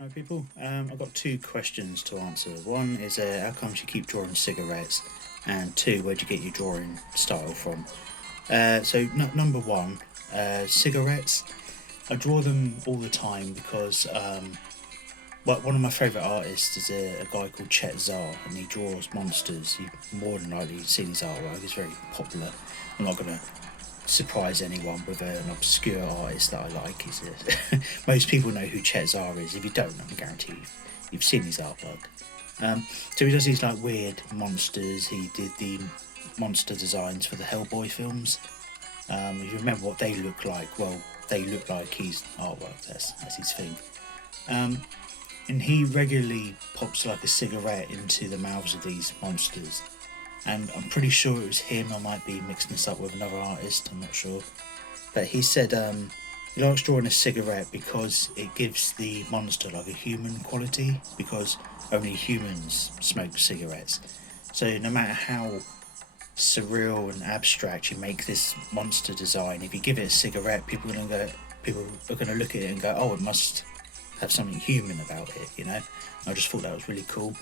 Hi people, I've got two questions to answer. One is how come you keep drawing cigarettes, and two, where'd you get your drawing style from? Number one, cigarettes. I draw them all the time because one of my favourite artists is a guy called Chet Zar, and he draws monsters. You more than likely seen his artwork. It's very popular. I'm not gonna surprise anyone with an obscure artist that I like. Most people know who Chet Zar is. If you don't, I guarantee you've seen his artwork. So he does these like weird monsters. He did the monster designs for the Hellboy films. If you remember what they look like, well, they look like his artwork. That's his thing. And he regularly pops like a cigarette into the mouths of these monsters, and I'm pretty sure it was him. I might be mixing this up with another artist, I'm not sure. But he said he likes drawing a cigarette because it gives the monster like a human quality, because only humans smoke cigarettes. So no matter how surreal and abstract you make this monster design, if you give it a cigarette, people are gonna look at it and go, oh, it must have something human about it, you know? I just thought that was really cool.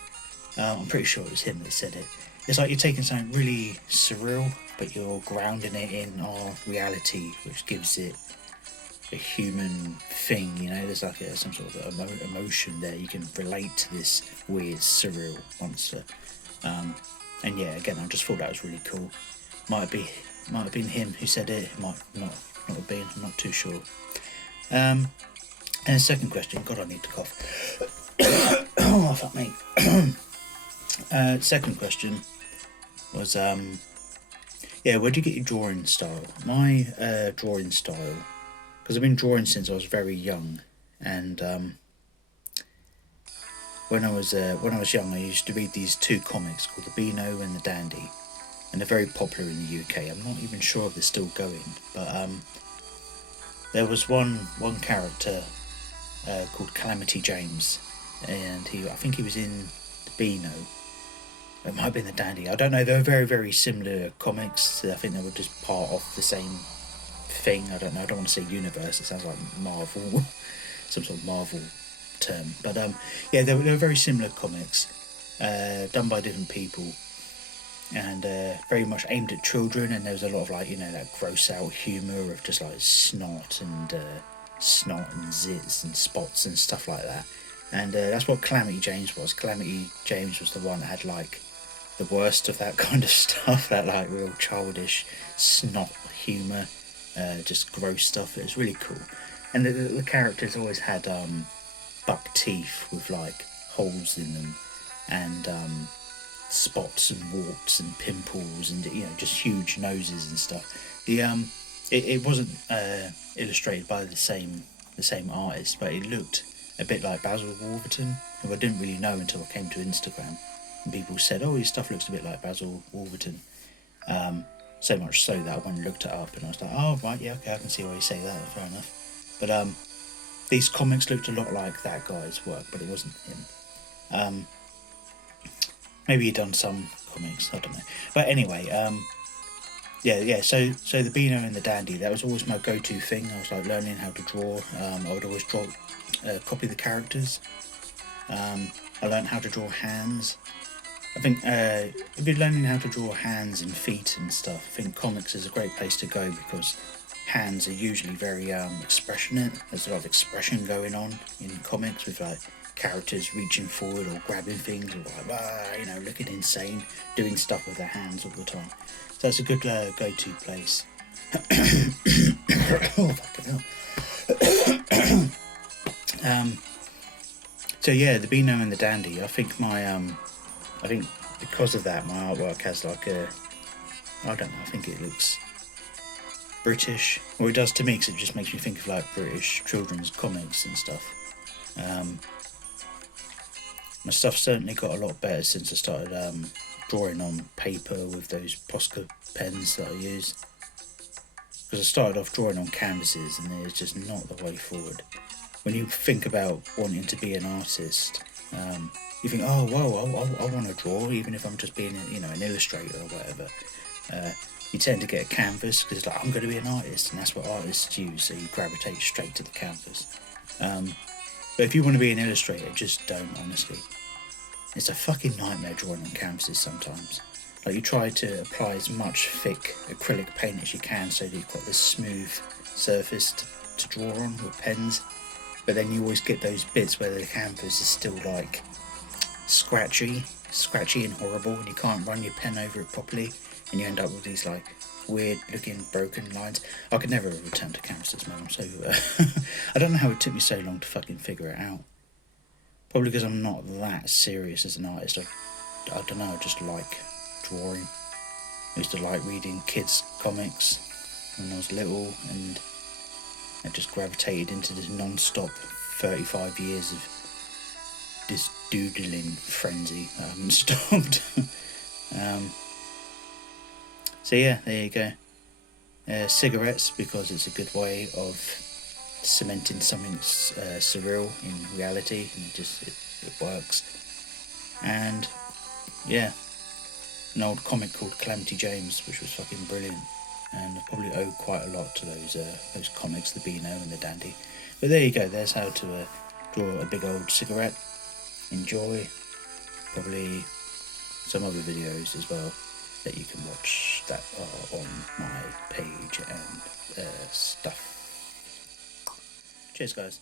I'm pretty sure it was him that said it. It's like you're taking something really surreal, but you're grounding it in our reality, which gives it a human thing. You know, there's like some sort of emotion there. You can relate to this weird, surreal monster. And yeah, again, I just thought that was really cool. Might have been him who said it. Might not have been. I'm not too sure. And the second question. God, I need to cough. Oh, fuck me. Second question was yeah, where do you get your drawing style? My drawing style, because I've been drawing since I was very young, and when I was young, I used to read these two comics called the Beano and the Dandy, and they're very popular in the UK. I'm not even sure if they're still going, but there was one character called Calamity James, and I think he was in the Beano. It might have been the Dandy. I don't know. They're very, very similar comics. I think they were just part of the same thing. I don't know. I don't want to say universe. It sounds like Marvel, some sort of Marvel term. But yeah, they were very similar comics, done by different people, and very much aimed at children. And there was a lot of like, you know, that gross out humour of just like snot and zits and spots and stuff like that. And that's what Calamity James was. Calamity James was the one that had like the worst of that kind of stuff, that like real childish snot humour, just gross stuff. It was really cool. And the characters always had buck teeth with like holes in them, and spots and warts and pimples, and you know, just huge noses and stuff. It wasn't illustrated by the same artist, but it looked a bit like Basil Wolverton, who I didn't really know until I came to Instagram. And people said, oh, his stuff looks a bit like Basil Wolverton. So much so that I went and looked it up, and I was like, oh, right, yeah, okay, I can see why you say that, fair enough. But these comics looked a lot like that guy's work, but it wasn't him. Maybe he'd done some comics, I don't know. But anyway, yeah. So the Beano and the Dandy, that was always my go-to thing. I was like learning how to draw. I would always copy the characters. I learned how to draw hands. I think if you're learning how to draw hands and feet and stuff, I think comics is a great place to go, because hands are usually very expressionate. There's a lot of expression going on in comics, with like characters reaching forward or grabbing things, or like, you know, looking insane, doing stuff with their hands all the time. So that's a good go-to place. Oh, fucking hell. So yeah, the Beano and the Dandy. I think because of that, my artwork has like I don't know. I think it looks British, or it does to me, because it just makes me think of like British children's comics and stuff. My stuff certainly got a lot better since I started drawing on paper with those Posca pens that I use. Because I started off drawing on canvases, and it's just not the way forward. When you think about wanting to be an artist, you think, oh, well, I want to draw, even if I'm just being, you know, an illustrator or whatever. You tend to get a canvas because it's like, I'm going to be an artist, and that's what artists use, so you gravitate straight to the canvas. But if you want to be an illustrator, just don't, honestly. It's a fucking nightmare drawing on canvases sometimes. Like, you try to apply as much thick acrylic paint as you can so that you've got this smooth surface to draw on with pens, but then you always get those bits where the canvas is still like scratchy and horrible, and you can't run your pen over it properly, and you end up with these like weird looking broken lines. I could never return to canvases, man. I'm so I don't know how it took me so long to fucking figure it out. Probably because I'm not that serious as an artist. I don't know, I just like drawing. I used to like reading kids' comics when I was little, and I just gravitated into this non-stop 35 years of this doodling frenzy that I haven't stopped. So yeah, there you go. Cigarettes, because it's a good way of cementing something surreal in reality, and it works. And yeah, an old comic called Calamity James, which was fucking brilliant, and I probably owe quite a lot to those comics, the Beano and the Dandy. But there you go. There's how to draw a big old cigarette. Enjoy. Probably some other videos as well that you can watch that are on my page and stuff. Cheers, guys.